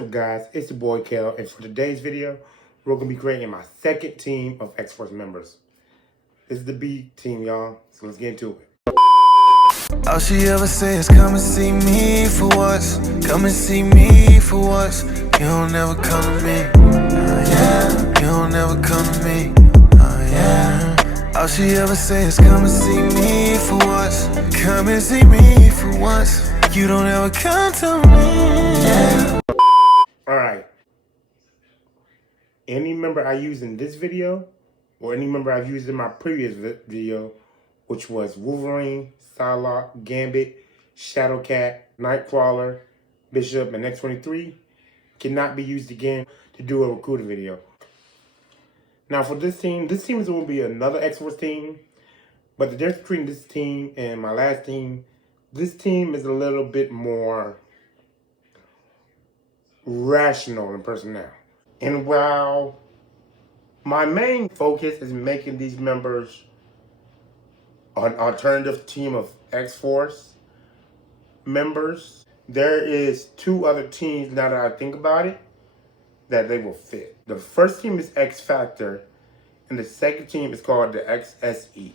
up, guys? It's your boy Kel, and for today's video, we're gonna be creating my second team of X.S.E members. This is the B team, y'all. So let's get into it. All she ever says, come and see me for once. Come and see me for once. You don't ever come to me. Yeah. You don't ever come to me. Yeah. All she ever says, come and see me for once. Come and see me for once. You don't ever come to me. Yeah. Alright. Any member I use in this video, or any member I've used in my previous video, which was Wolverine, Psylocke, Gambit, Shadowcat, Nightcrawler, Bishop, and X-23, cannot be used again to do a recruiting video. Now for this team is going to be another X-Force team, but the difference between this team and my last team, this team is a little bit more rational in personnel. And while my main focus is making these members an alternative team of X-Force members, there is two other teams, now that I think about it, that they will fit. The first team is X Factor, and the second team is called the X.S.E.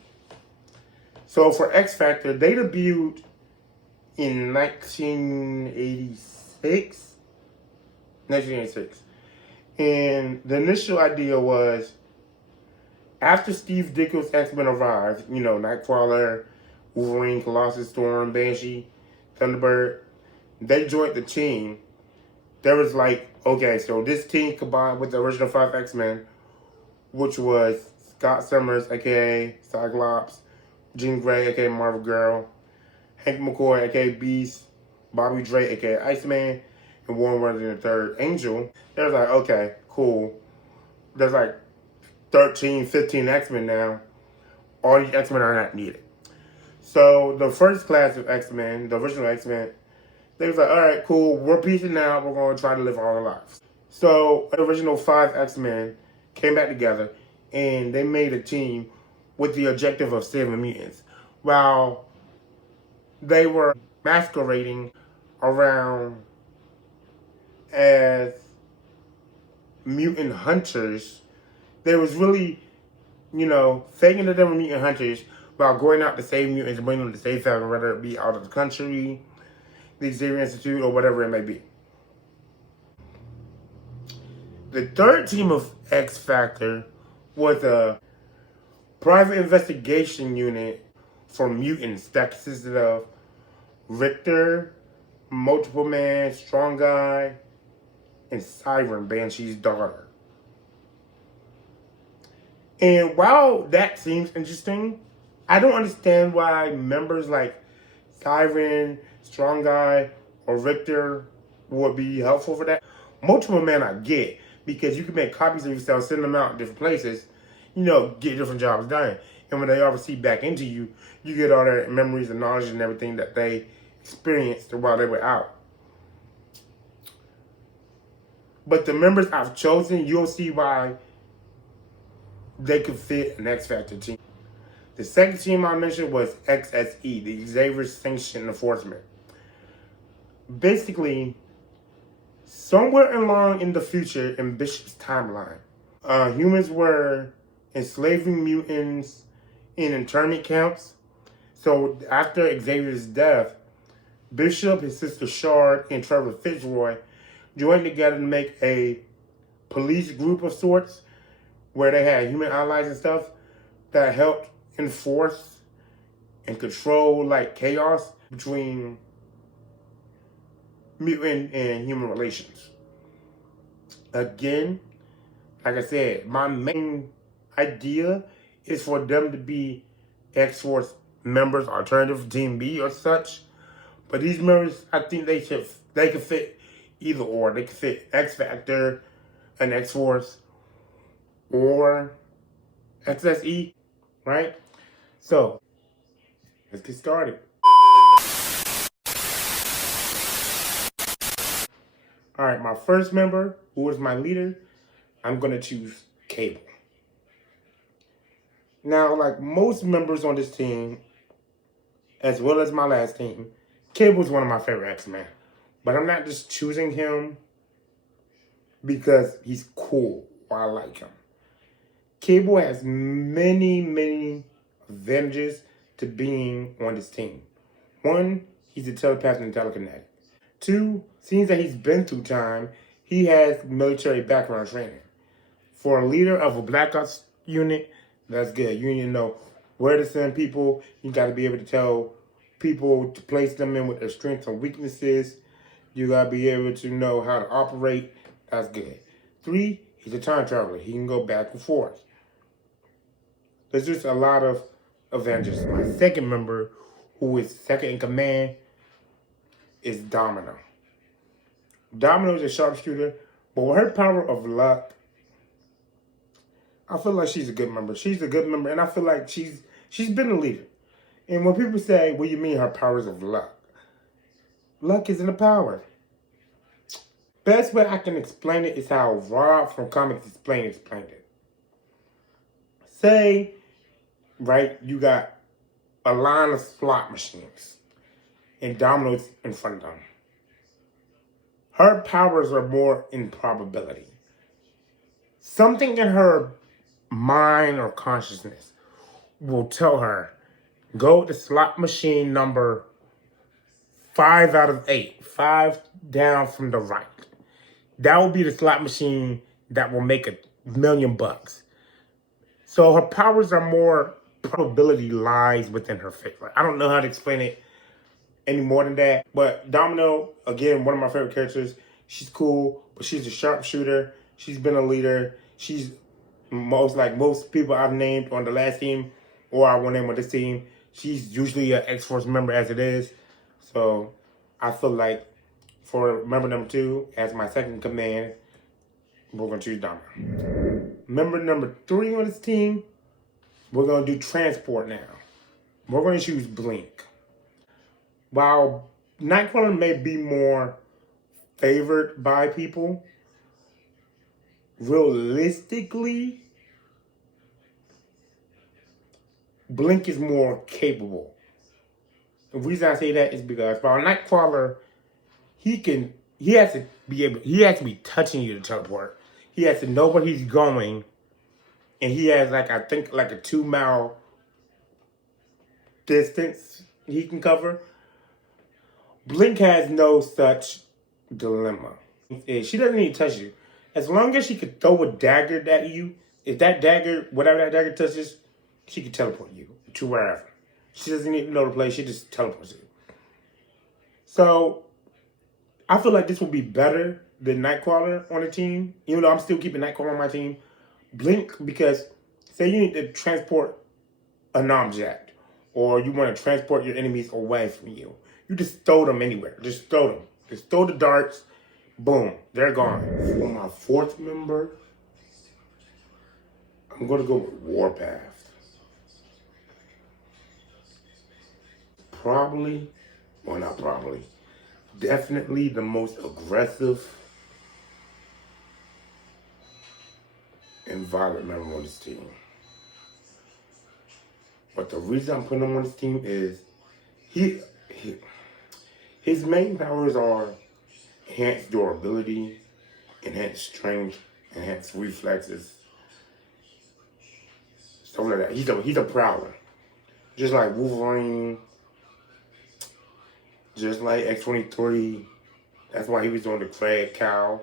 So for X Factor, they debuted in 1986. And the initial idea was, after Steve Ditko's X-Men arrived, you know, Nightcrawler, Wolverine, Colossus, Storm, Banshee, Thunderbird, they joined the team. There was like, okay, so this team combined with the original 5 X-Men, which was Scott Summers, aka Cyclops, Jean Grey, aka Marvel Girl, Hank McCoy, aka Beast, Bobby Drake, aka Iceman, and Warren Worthington III, Angel. They was like, okay, cool. There's like 13, 15 X-Men now. All these X-Men are not needed. So the first class of X-Men, the original X-Men, they was like, all right, cool, we're peacing out, we're going to try to live our lives. So the original 5 X-Men came back together, and they made a team with the objective of saving mutants. While they were masquerading around as mutant hunters, they was really, you know, faking that they were mutant hunters while going out to save mutants and bring them to save Falcon, whether it be out of the country, the Xavier Institute, or whatever it may be. The third team of X Factor was a private investigation unit for mutants that consisted of Richter, Multiple Man, Strong Guy, and Siren, Banshee's daughter. And while that seems interesting, I don't understand why members like Siren, Strong Guy, or Richter would be helpful for that. Multiple Man I get, because you can make copies of yourself, send them out in different places, you know, get different jobs done. And when they all receive back into you, you get all their memories and knowledge and everything that they experienced while they were out. But the members I've chosen, you'll see why they could fit an X Factor team. The second team I mentioned was X.S.E, the Xavier Sanction Enforcement. Basically, somewhere along in the future in Bishop's timeline, humans were enslaving mutants in internment camps. So after Xavier's death, Bishop, his sister Shard, and Trevor Fitzroy joined together to make a police group of sorts where they had human allies and stuff that helped enforce and control like chaos between mutant and human relations. Again, like I said, my main idea is for them to be X-Force members, alternative Team B or such. But these members, I think they could fit either or. They could fit X Factor and X-Force or X.S.E, right? So, let's get started. All right, my first member, who is my leader, I'm going to choose Cable. Now, like most members on this team, as well as my last team, Cable's one of my favorite X-Men. But I'm not just choosing him because he's cool. Or I like him. Cable has many advantages to being on this team. One, he's a telepath and telekinetic. Two, seeing that he's been through time, he has military background training. For a leader of a Black Ops unit, that's good. You need to know where to send people. You got to be able to tell people to place them in with their strengths and weaknesses. You got to be able to know how to operate. That's good. Three, he's a time traveler. He can go back and forth. There's just a lot of advantages. My second member, who is second in command, is Domino. Domino is a sharpshooter, but with her power of luck, I feel like she's a good member. She's a good member, and I feel like she's been a leader. And when people say, what do you mean her powers of luck? Luck isn't a power. Best way I can explain it is how Rob from Comics explained it. Say, right, you got a line of slot machines and dominoes in front of them. Her powers are more in probability. Something in her mind or consciousness will tell her, go to slot machine number 5 out of 8, 5 down from the right. That will be the slot machine that will make $1 million. So her powers are more, probability lies within her favor. I don't know how to explain it any more than that. But Domino, again, one of my favorite characters. She's cool, but she's a sharpshooter. She's been a leader. She's most people I've named on the last team, or I want to name on this team. She's usually an X-Force member as it is. So I feel like for member number 2, as my second command, we're going to choose Domino. Member number 3 on this team, we're going to do transport now. We're going to choose Blink. While Nightcrawler may be more favored by people, realistically, Blink is more capable. The reason I say that is because while Nightcrawler, he has to be touching you to teleport. He has to know where he's going, and he has I think a 2-mile distance he can cover. Blink has no such dilemma. She doesn't need to touch you. As long as she could throw a dagger at you, if that dagger, whatever that dagger touches, she can teleport you to wherever. She doesn't need to know the place, she just teleports you. So, I feel like this will be better than Nightcrawler on the team, even though I'm still keeping Nightcrawler on my team. Blink, because say you need to transport an object, or you want to transport your enemies away from you. You just throw them anywhere. Just throw them. Just throw the darts. Boom. They're gone. For my 4th member, I'm going to go with Warpath. Definitely the most aggressive and violent member on this team. But the reason I'm putting him on this team is his main powers are enhanced durability, enhanced strength, enhanced reflexes, stuff like that. He's a prowler. Just like Wolverine, just like X-23. That's why he was on the Crag Cow,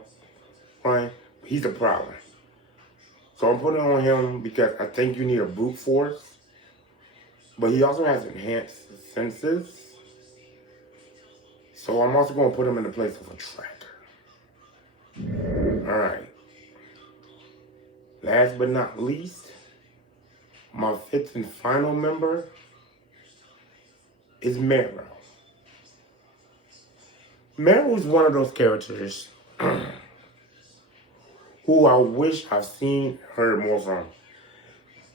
right? He's a prowler. So I'm putting on him because I think you need a brute force. But he also has enhanced senses. So I'm also going to put him in the place of a tracker. Alright. Last but not least, my 5th and final member is Marrow. Marrow is one of those characters who I wish I've seen her more from.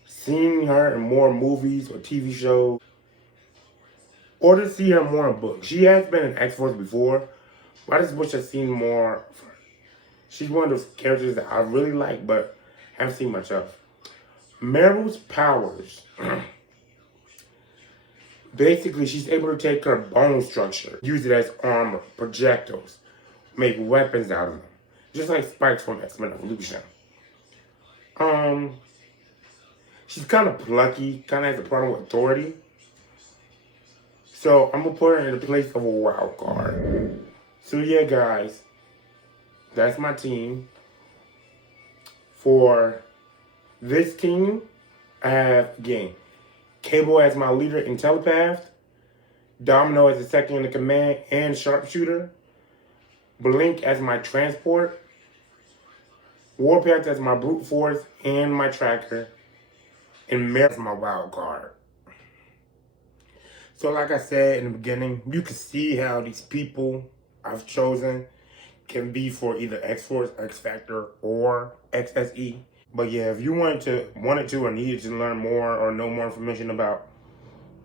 Seeing her in more movies or TV shows, or to see her more in books. She has been in X-Force before, but I just wish I'd seen more of her. She's one of those characters that I really like, but haven't seen much of. Marrow's powers, basically she's able to take her bone structure, use it as armor, projectiles, make weapons out of them. just like Spike from X-Men Evolution. She's kind of plucky, kind of has a problem with authority. So I'm gonna put her in the place of a wild card. So yeah, guys, that's my team. For this team, I have, again, Cable as my leader and telepath, Domino as the second in command and sharpshooter, Blink as my transport, Warpath as my brute force and my tracker, and Mare as my wild card. So like I said in the beginning, you can see how these people I've chosen can be for either X-Force, X-Factor, or X.S.E. But yeah, if you wanted to or needed to learn more or know more information about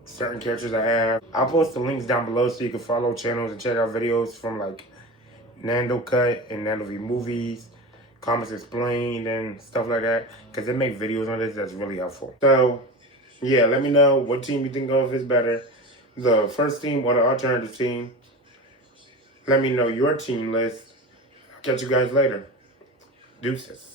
certain characters I have, I'll post the links down below so you can follow channels and check out videos from like Nando Cut and Nando V Movies, Comics Explained, and stuff like that, because they make videos on this that's really helpful. So yeah, let me know what team you think of is better, the first team or the alternative team. Let me know your team list. I'll catch you guys later. Deuces.